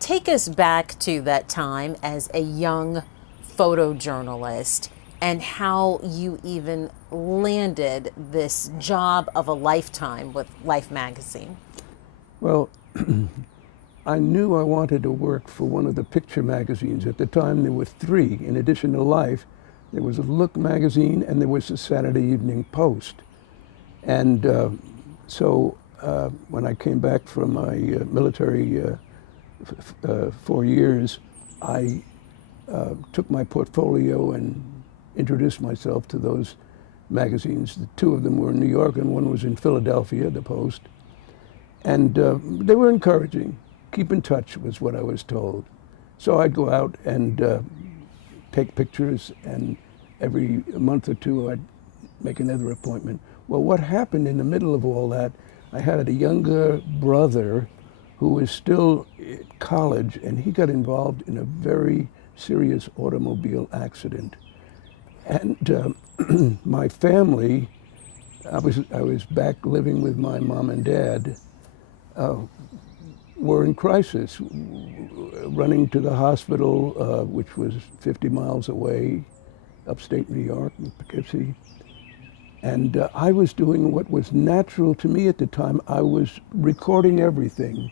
Take us back to that time as a young photojournalist and how you even landed this job of a lifetime with Life magazine. Well, I knew I wanted to work for one of the picture magazines. At the time, there were three. In addition to Life, there was a Look magazine and there was the Saturday Evening Post. And when I came back from my military 4 years, I took my portfolio and introduced myself to those magazines. The two of them were in New York and one was in Philadelphia, the Post. And they were encouraging. Keep in touch was what I was told. So I'd go out and take pictures, and every month or two I'd make another appointment. Well, what happened in the middle of all that, I had a younger brother who was still at college, and he got involved in a very serious automobile accident. And my family, I was back living with my mom and dad, were in crisis, running to the hospital, which was 50 miles away, upstate New York, in Poughkeepsie. And I was doing what was natural to me at the time. I was recording everything.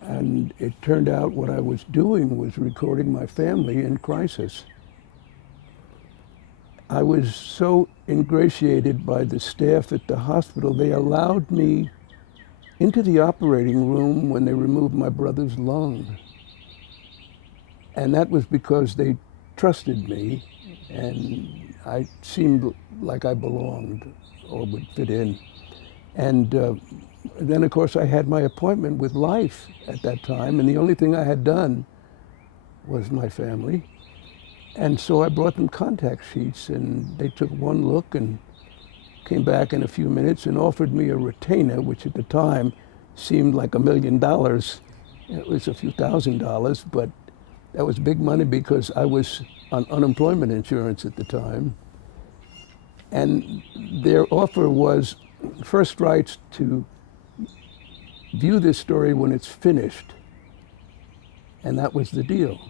And it turned out what I was doing was recording my family in crisis. I was so ingratiated by the staff at the hospital, they allowed me into the operating room when they removed my brother's lung. And that was because they trusted me, and I seemed like I belonged or would fit in. And then, of course, I had my appointment with Life at that time, and the only thing I had done was my family. And so I brought them contact sheets, and they took one look and came back in a few minutes and offered me a retainer, which at the time seemed like $1 million. It was a few $1,000s, but that was big money because I was on unemployment insurance at the time. And their offer was first rights to view this story when it's finished. And that was the deal.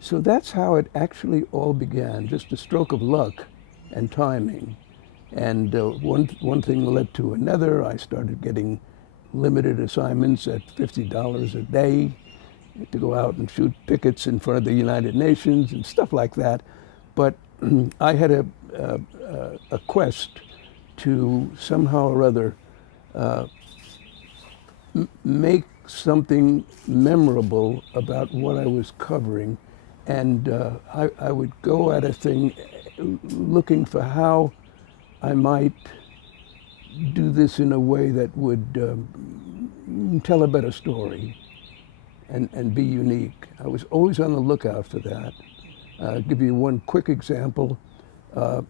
So that's how it actually all began, just a stroke of luck and timing. And one thing led to another. I started getting limited assignments at $50 a day to go out and shoot pickets in front of the United Nations and stuff like that. But I had a quest to somehow or other make something memorable about what I was covering. And I would go at a thing looking for how I might do this in a way that would tell a better story and be unique. I was always on the lookout for that. I'll give you one quick example. There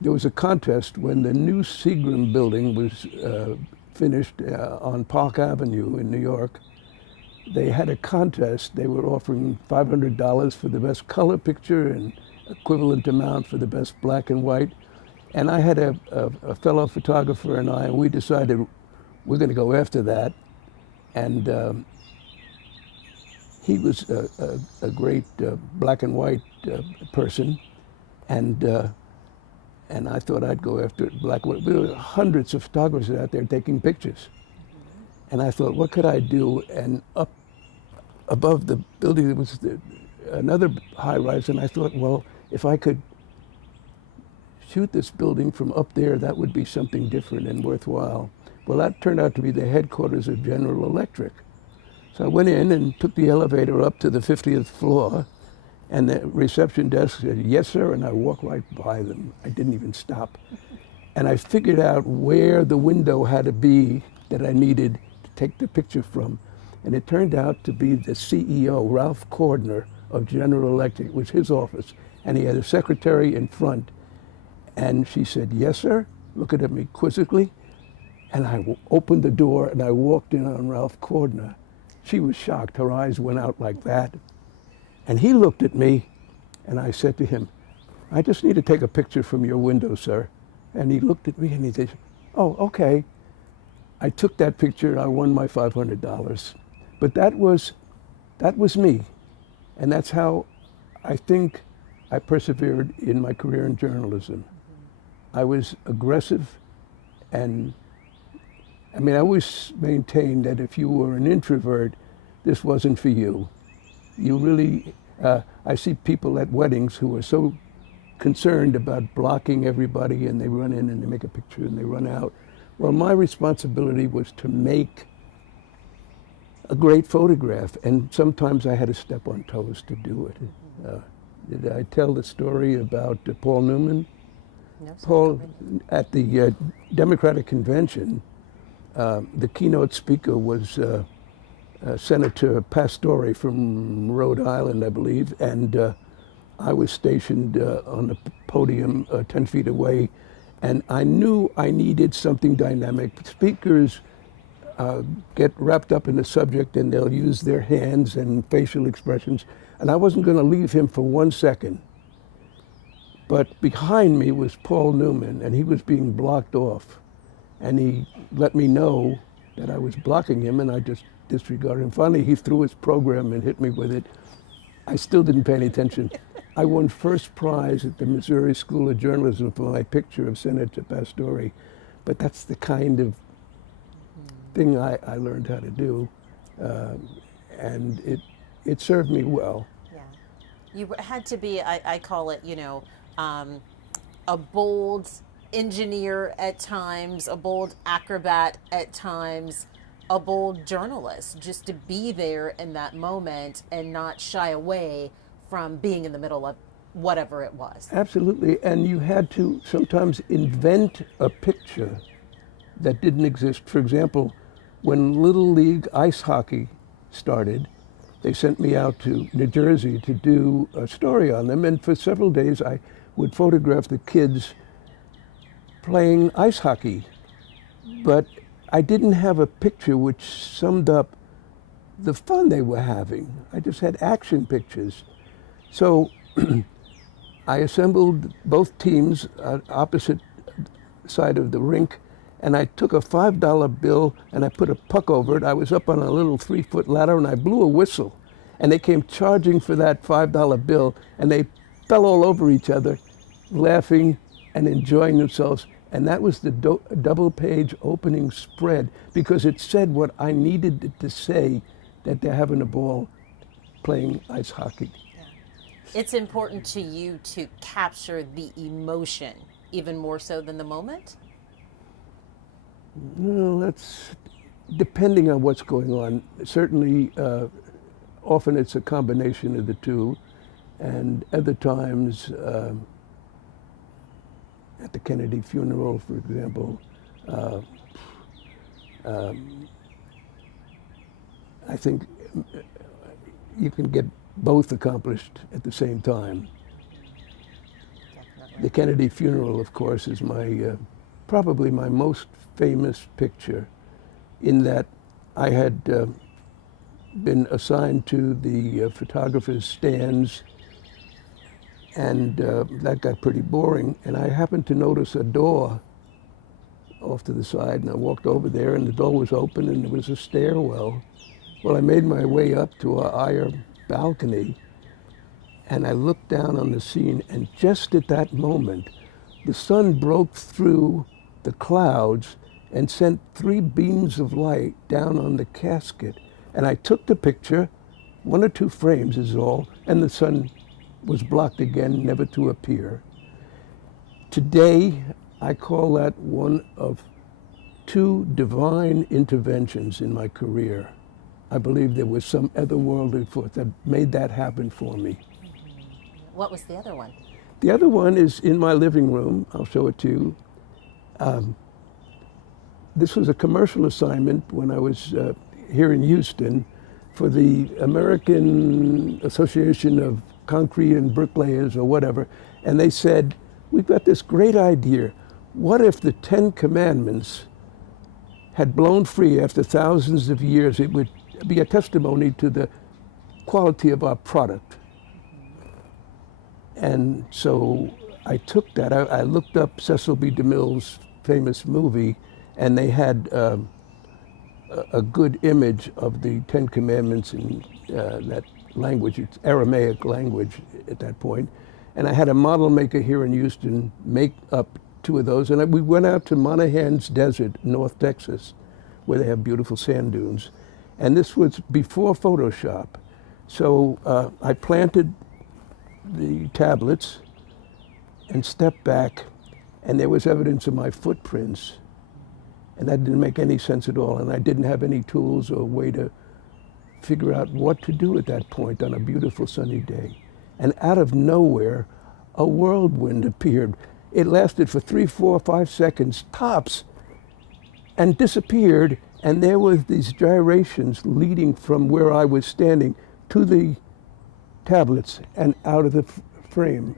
was a contest when the new Seagram building was finished on Park Avenue in New York. They had a contest. They were offering $500 for the best color picture and equivalent amount for the best black and white. And I had a fellow photographer and we decided we're going to go after that. And he was a great black and white person. And I thought I'd go after black and white. There were hundreds of photographers out there taking pictures. And I thought, what could I do? And up above the building, there was another high-rise, and I thought, well, if I could shoot this building from up there, that would be something different and worthwhile. Well, that turned out to be the headquarters of General Electric. So I went in and took the elevator up to the 50th floor, and the reception desk said, yes, sir, and I walked right by them. I didn't even stop. And I figured out where the window had to be that I needed to take the picture from. And it turned out to be the CEO, Ralph Cordner of General Electric. It was his office. And he had a secretary in front. And she said, yes, sir, looking at me quizzically. And I opened the door and I walked in on Ralph Cordner. She was shocked. Her eyes went out like that. And he looked at me and I said to him, I just need to take a picture from your window, sir. And he looked at me and he said, oh, okay. I took that picture and I won my $500. But that was me, and that's how I think I persevered in my career in journalism. I was aggressive, and I always maintained that if you were an introvert, this wasn't for you. You really, I see people at weddings who are so concerned about blocking everybody, and they run in and they make a picture and they run out. Well, my responsibility was to make a great photograph, and sometimes I had to step on toes to do it. Did I tell the story about Paul Newman? No, Paul, at the Democratic Convention, the keynote speaker was Senator Pastore from Rhode Island, I believe, and I was stationed on the podium 10 feet away, and I knew I needed something dynamic. Speakers get wrapped up in the subject and they'll use their hands and facial expressions, and I wasn't going to leave him for 1 second. But behind me was Paul Newman, and he was being blocked off, and he let me know that I was blocking him, and I just disregarded him. Finally, he threw his program and hit me with it. I still didn't pay any attention. I won first prize at the Missouri School of Journalism for my picture of Senator Pastore, but that's the kind of thing I learned how to do, and it served me well. Yeah. You had to be, I call it, a bold engineer at times, a bold acrobat at times, a bold journalist, just to be there in that moment and not shy away from being in the middle of whatever it was. Absolutely, and you had to sometimes invent a picture that didn't exist. For example, when Little League ice hockey started, they sent me out to New Jersey to do a story on them, and for several days I would photograph the kids playing ice hockey. But I didn't have a picture which summed up the fun they were having. I just had action pictures. So I assembled both teams opposite side of the rink, and I took a $5 bill and I put a puck over it. I was up on a little 3-foot ladder and I blew a whistle, and they came charging for that $5 bill, and they fell all over each other, laughing and enjoying themselves. And that was the double-page opening spread, because it said what I needed it to say, that they're having a ball playing ice hockey. Yeah. It's important to you to capture the emotion, even more so than the moment? Well, that's depending on what's going on. Certainly, often it's a combination of the two, and other times, at the Kennedy funeral, for example, I think you can get both accomplished at the same time. Definitely. The Kennedy funeral, of course, is my probably my most famous picture, in that I had been assigned to the photographer's stands, and that got pretty boring, and I happened to notice a door off to the side, and I walked over there, and the door was open, and there was a stairwell. Well, I made my way up to a higher balcony, and I looked down on the scene, and just at that moment, the sun broke through the clouds and sent 3 beams of light down on the casket. And I took the picture, 1 or 2 frames is all, and the sun was blocked again, never to appear. Today, I call that one of 2 divine interventions in my career. I believe there was some otherworldly force that made that happen for me. What was the other one? The other one is in my living room. I'll show it to you. This was a commercial assignment when I was here in Houston for the American Association of Concrete and Bricklayers or whatever, and they said, we've got this great idea. What if the 10 Commandments had blown free after thousands of years? It would be a testimony to the quality of our product. And so I took that. I looked up Cecil B. DeMille's famous movie, and they had a good image of the Ten Commandments in that language. It's Aramaic language at that point. And I had a model maker here in Houston make up two of those. And we went out to Monahans Desert, North Texas, where they have beautiful sand dunes. And this was before Photoshop. So I planted the tablets and stepped back, and there was evidence of my footprints. And that didn't make any sense at all. And I didn't have any tools or way to figure out what to do at that point on a beautiful sunny day. And out of nowhere, a whirlwind appeared. It lasted for 3, 4, 5 seconds, tops, and disappeared. And there was these gyrations leading from where I was standing to the tablets and out of the frame.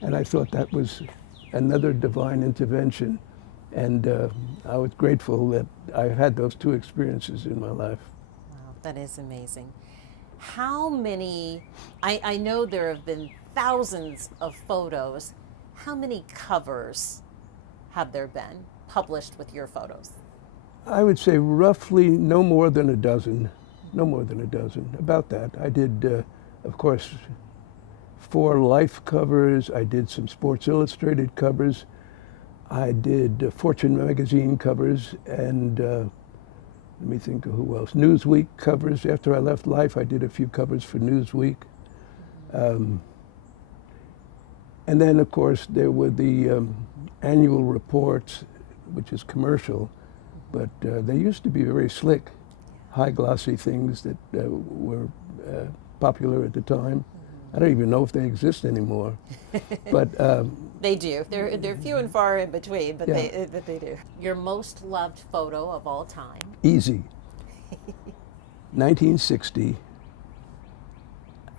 And I thought that was another divine intervention. And I was grateful that I had those two experiences in my life. Wow, that is amazing. How many, I know there have been thousands of photos. How many covers have there been published with your photos? I would say roughly no more than a dozen. No more than a dozen, about that. I did, of course, 4 Life covers. I did some Sports Illustrated covers. I did Fortune magazine covers, and let me think of who else. Newsweek covers. After I left Life, I did a few covers for Newsweek. And then, of course, there were the annual reports, which is commercial, but they used to be very slick, high glossy things that were popular at the time. I don't even know if they exist anymore, but they do. They're few and far in between, but yeah. they do. Your most loved photo of all time? Easy. 1960.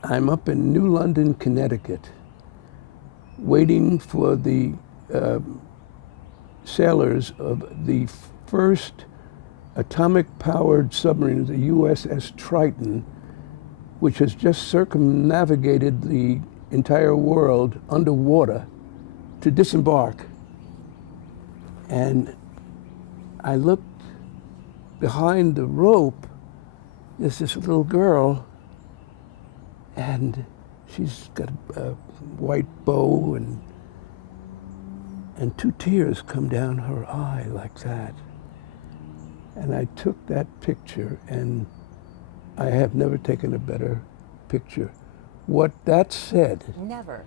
I'm up in New London, Connecticut, waiting for the sailors of the first atomic-powered submarine, the USS Triton, which has just circumnavigated the entire world underwater to disembark. And I looked behind the rope, there's this little girl, and she's got a white bow, and 2 tears come down her eye like that. And I took that picture, and I have never taken a better picture. What that said... Never.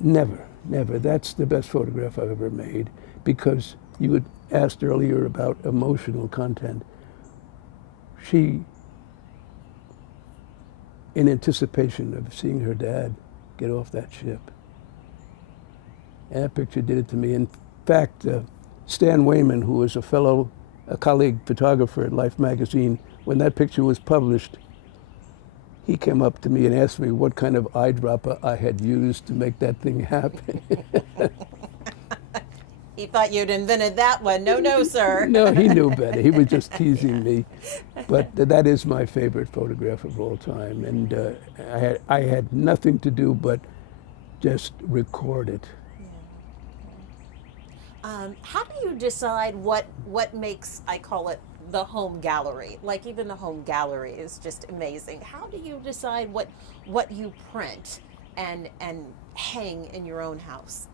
Never. That's the best photograph I've ever made, because you had asked earlier about emotional content. She, in anticipation of seeing her dad get off that ship. And that picture did it to me. In fact, Stan Wayman, who was a colleague photographer at Life magazine, when that picture was published, he came up to me and asked me what kind of eyedropper I had used to make that thing happen. He thought you'd invented that one. No, sir. No, he knew better. He was just teasing me. But that is my favorite photograph of all time. And I had nothing to do but just record it. How do you decide what makes, I call it, the home gallery? Like, even the home gallery is just amazing. How do you decide what you print and hang in your own house?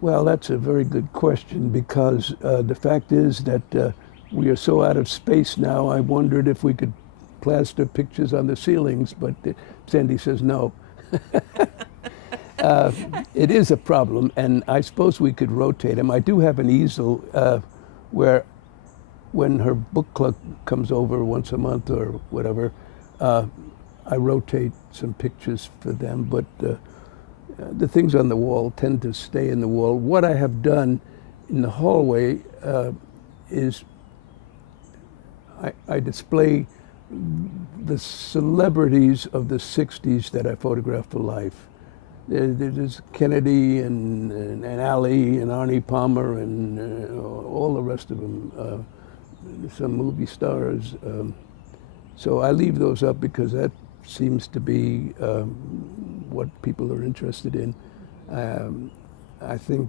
Well, that's a very good question, because the fact is that we are so out of space now. I wondered if we could plaster pictures on the ceilings, but Sandy says no. It is a problem, and I suppose we could rotate them. I do have an easel where, when her book club comes over once a month or whatever, I rotate some pictures for them, but the things on the wall tend to stay in the wall. What I have done in the hallway is I display the celebrities of the 60s that I photographed for Life. There's Kennedy and Ali and Arnie Palmer and all the rest of them, some movie stars. So I leave those up because that seems to be what people are interested in. I think